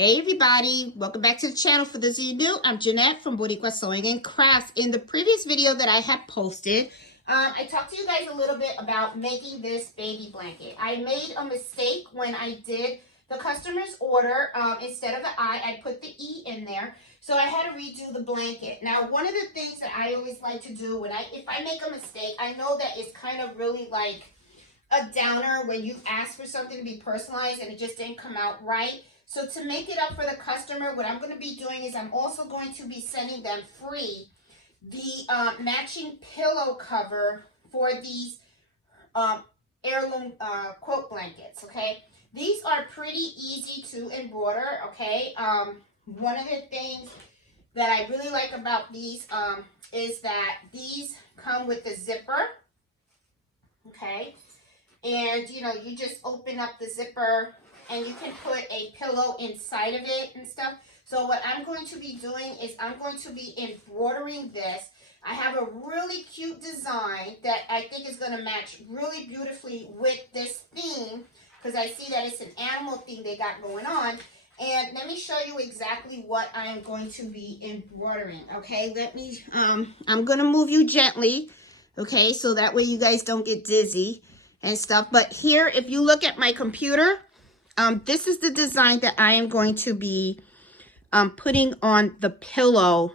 Hey everybody, welcome back to the channel. For those of you new, I'm Jeanette from Boricua Sewing and Crafts. In the previous video that I had posted, I talked to you guys a little bit about making this baby blanket. I made a mistake when I did the customer's order. Instead of the I put the E in there. So I had to redo the blanket. Now, one of the things that I always like to do if I make a mistake, I know that it's kind of really like a downer when you ask for something to be personalized and it just didn't come out right. So to make it up for the customer, what I'm going to be doing is I'm also going to be sending them free the matching pillow cover for these heirloom quote blankets, okay? These are pretty easy to embroider, okay? One of the things that I really like about these is that these come with a zipper, okay? And, you know, you just open up the zipper and you can put a pillow inside of it and stuff. So what I'm going to be doing is I'm going to be embroidering this. I have a really cute design that I think is going to match really beautifully with this theme, because I see that it's an animal theme they got going on. And let me show you exactly what I am going to be embroidering, okay? I'm going to move you gently, okay, so that way you guys don't get dizzy and stuff. But here, if you look at my computer, this is the design that I am going to be putting on the pillow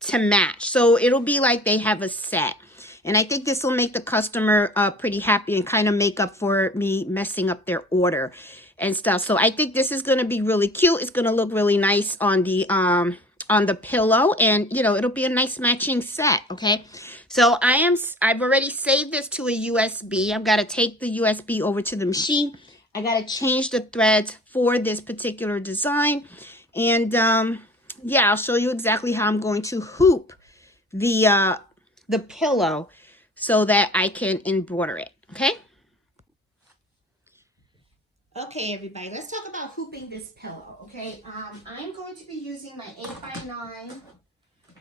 to match. So it'll be like they have a set. And I think this will make the customer pretty happy and kind of make up for me messing up their order and stuff. So I think this is going to be really cute. It's going to look really nice on the pillow, and you know, it'll be a nice matching set, okay? So I've already saved this to a USB. I've got to take the USB over to the machine. I got to change the threads for this particular design. And yeah, I'll show you exactly how I'm going to hoop the pillow so that I can embroider it, okay? Okay, everybody, let's talk about hooping this pillow, okay? I'm going to be using my 8x9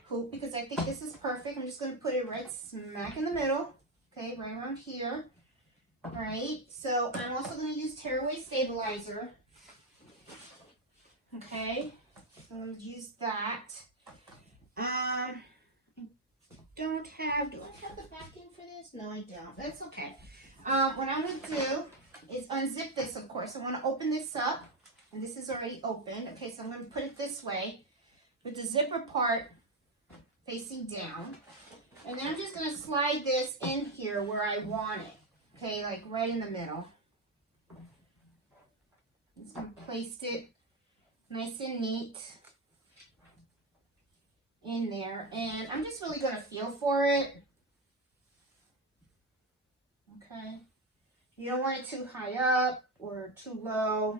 hoop because I think this is perfect. I'm just going to put it right smack in the middle, okay, right around here. All right, so I'm also going to use tearaway stabilizer, okay? So I'm going to use that. Do I have the backing for this? No, I don't. That's okay. What I'm going to do is unzip this, of course. I want to open this up, and this is already open. Okay, so I'm going to put it this way with the zipper part facing down. And then I'm just going to slide this in here where I want it. Okay, like right in the middle. Just going to place it nice and neat in there. And I'm just really going to feel for it. Okay. You don't want it too high up or too low.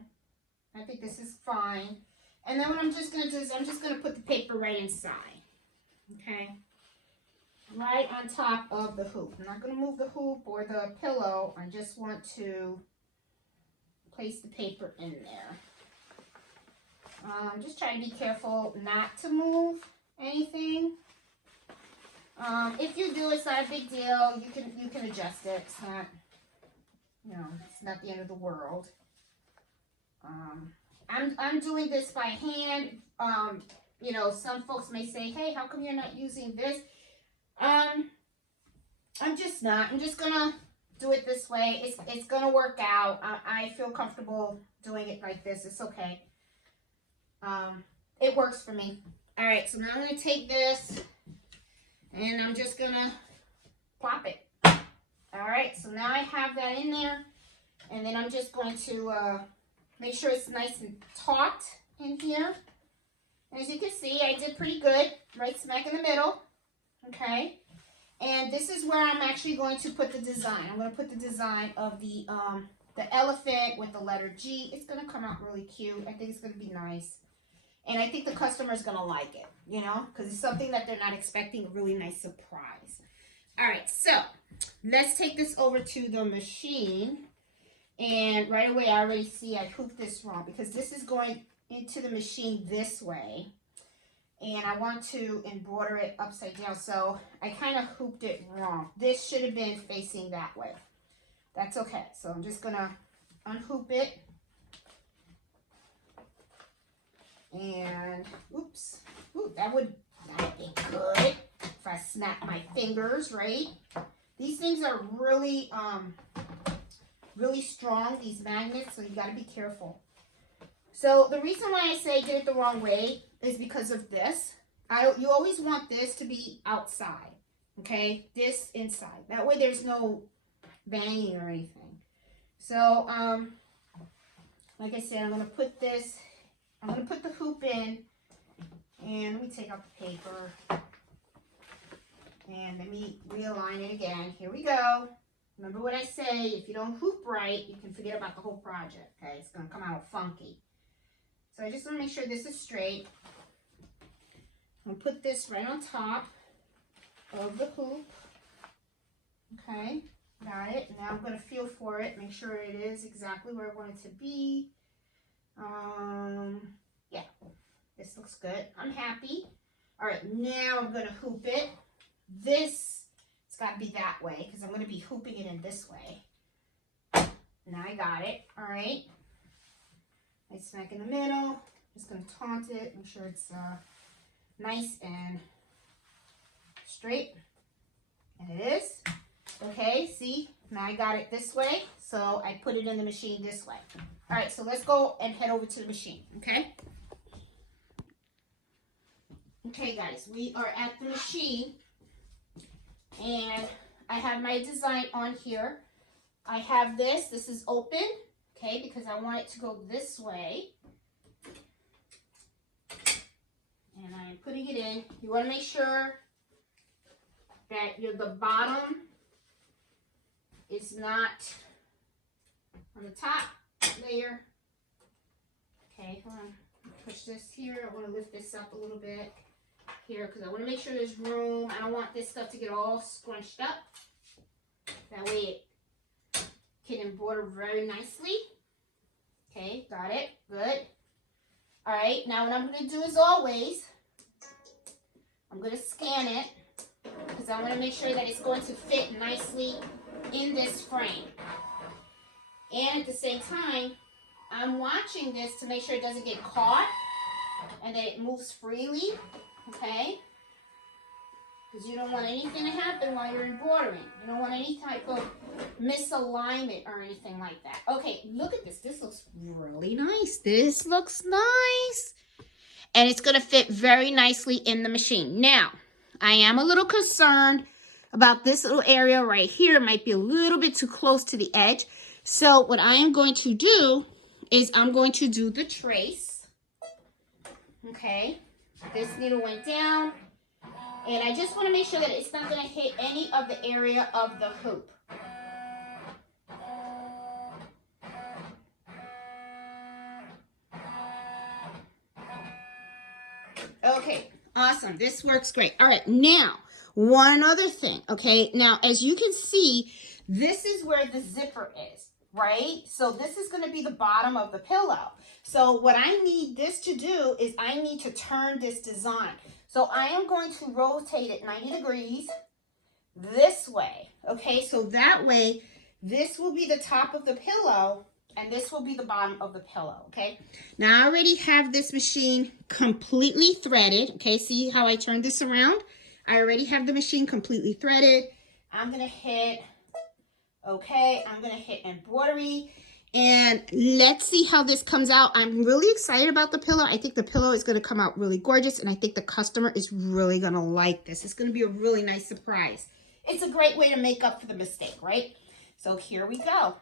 I think this is fine. And then what I'm just going to do is I'm just going to put the paper right inside. Okay. Right on top of the hoop. I'm not going to move the hoop or the pillow. I just want to place the paper in there. Just try to be careful not to move anything. If you do, it's not a big deal. You can adjust it. It's not, you know, it's not the end of the world. I'm doing this by hand. You know, some folks may say, hey, how come you're not using this? I'm just not. I'm just gonna do it this way. It's gonna work out. I feel comfortable doing it like this. It's okay. It works for me. All right, so now I'm gonna take this and I'm just gonna plop it. All right, so now I have that in there, and then I'm just going to make sure it's nice and taut in here. And as you can see, I did pretty good, right smack in the middle. Okay, and this is where I'm actually going to put the design. I'm going to put the design of the elephant with the letter G. It's going to come out really cute. I think it's going to be nice. And I think the customer's going to like it, you know, because it's something that they're not expecting, a really nice surprise. All right, so let's take this over to the machine. And right away, I already see I hooped this wrong because this is going into the machine this way. And I want to embroider it upside down, so I kind of hooped it wrong. This should have been facing that way. That's okay. So I'm just going to unhoop it. that would be good if I snap my fingers, right? These things are really, really strong, these magnets, so you got to be careful. So the reason why I say get it the wrong way is because of this. You always want this to be outside, okay? This inside. That way there's no banging or anything. So, like I said, I'm going to put this, I'm going to put the hoop in, and let me take out the paper, and let me realign it again. Here we go. Remember what I say, if you don't hoop right, you can forget about the whole project, okay? It's going to come out funky. So I just want to make sure this is straight. I'm going to put this right on top of the hoop. Okay, got it. Now I'm going to feel for it, make sure it is exactly where I want it to be. Yeah, this looks good. I'm happy. All right, now I'm going to hoop it. It's got to be that way because I'm going to be hooping it in this way. Now I got it. All right. Nice smack in the middle. Just going to taunt it, make sure it's nice and straight. And it is. Okay, see? Now I got it this way, so I put it in the machine this way. All right, so let's go and head over to the machine, okay? Okay, guys, we are at the machine, and I have my design on here. I have this is open, okay, because I want it to go this way. And I'm putting it in. You want to make sure that the bottom is not on the top layer. Okay, hold on. Push this here. I want to lift this up a little bit here because I want to make sure there's room. I don't want this stuff to get all scrunched up. That way it can embroider very nicely. Okay, got it. Good. All right, now what I'm going to do as always, I'm going to scan it because I want to make sure that it's going to fit nicely in this frame. And at the same time, I'm watching this to make sure it doesn't get caught and that it moves freely, okay? Because you don't want anything to happen while you're embroidering. You don't want any type of misalignment or anything like that. Okay, look at this. This looks really nice. This looks nice. And it's going to fit very nicely in the machine. Now, I am a little concerned about this little area right here. It might be a little bit too close to the edge. So what I am going to do is I'm going to do the trace. Okay, this needle went down. And I just want to make sure that it's not going to hit any of the area of the hoop. Okay, awesome. This works great. All right, now, one other thing, okay? Now, as you can see, this is where the zipper is, right? So this is going to be the bottom of the pillow. So what I need this to do is I need to turn this design. So I am going to rotate it 90 degrees this way, okay? So that way, this will be the top of the pillow and this will be the bottom of the pillow, okay? Now I already have this machine completely threaded, okay? See how I turned this around? I already have the machine completely threaded. I'm gonna hit, okay, I'm gonna hit embroidery. And let's see how this comes out. I'm really excited about the pillow. I think the pillow is going to come out really gorgeous. And I think the customer is really going to like this. It's going to be a really nice surprise. It's a great way to make up for the mistake, right? So here we go.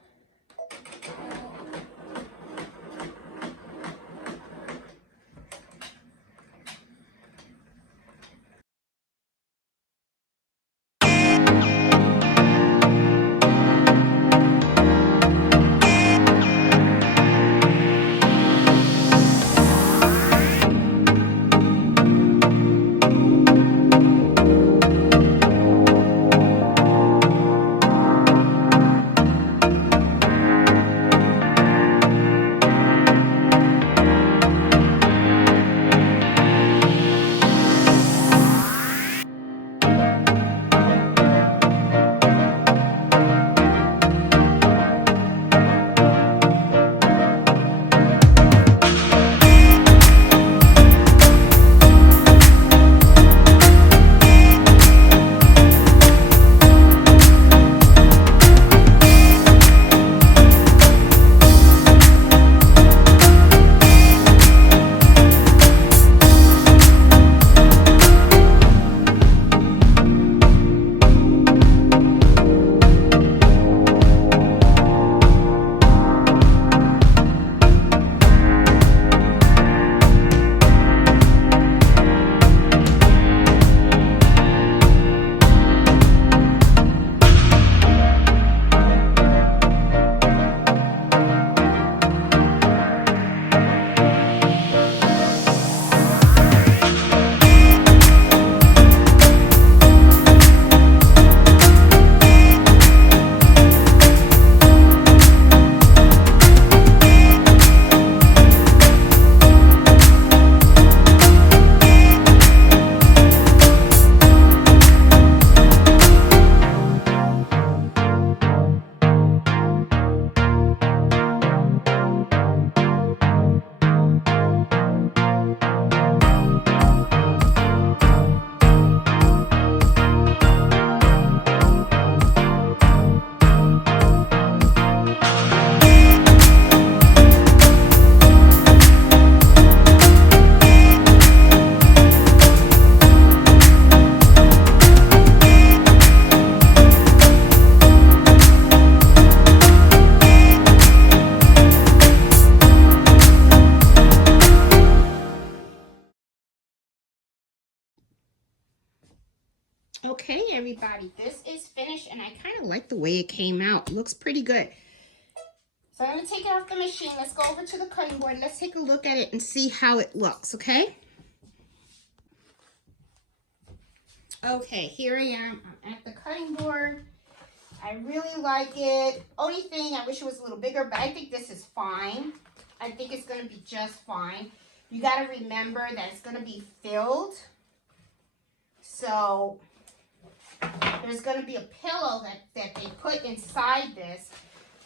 Okay, everybody, this is finished, and I kind of like the way it came out. It looks pretty good. So I'm going to take it off the machine. Let's go over to the cutting board. Let's take a look at it and see how it looks, okay? Okay, here I am. I'm at the cutting board. I really like it. Only thing, I wish it was a little bigger, but I think this is fine. I think it's going to be just fine. You got to remember that it's going to be filled. So there's going to be a pillow that they put inside this.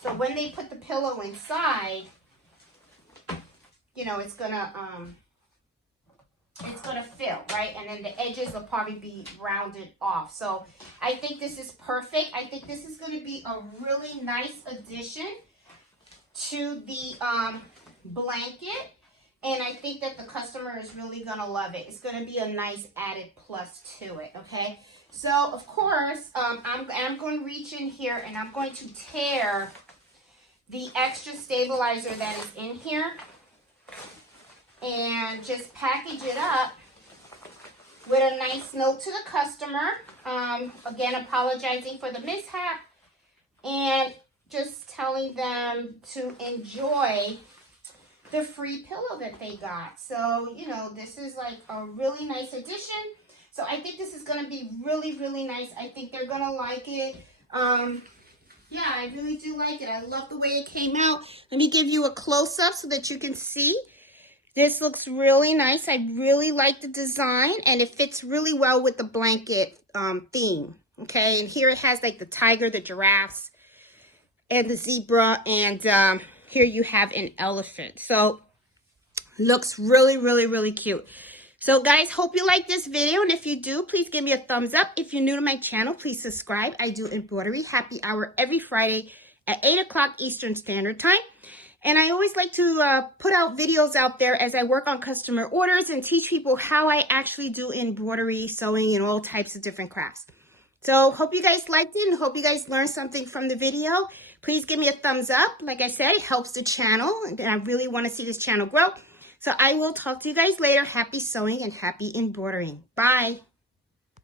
So when they put the pillow inside, you know, it's going to fill, right? And then the edges will probably be rounded off. So I think this is perfect. I think this is going to be a really nice addition to the blanket. And I think that the customer is really going to love it. It's going to be a nice added plus to it, okay? So, of course, I'm going to reach in here and I'm going to tear the extra stabilizer that is in here and just package it up with a nice note to the customer. Again, apologizing for the mishap and just telling them to enjoy the free pillow that they got. So, you know, this is like a really nice addition. So I think this is going to be really, really nice. I think they're going to like it. Yeah, I really do like it. I love the way it came out. Let me give you a close-up so that you can see. This looks really nice. I really like the design, and it fits really well with the blanket theme. Okay, and here it has like the tiger, the giraffes, and the zebra, and here you have an elephant. So looks really, really, really cute. So guys, hope you like this video, and if you do, please give me a thumbs up. If you're new to my channel, please subscribe. I do embroidery happy hour every Friday at 8 o'clock Eastern Standard Time. And I always like to put out videos out there as I work on customer orders and teach people how I actually do embroidery, sewing, and all types of different crafts. So hope you guys liked it and hope you guys learned something from the video. Please give me a thumbs up. Like I said, it helps the channel, and I really want to see this channel grow. So I will talk to you guys later. Happy sewing and happy embroidering. Bye.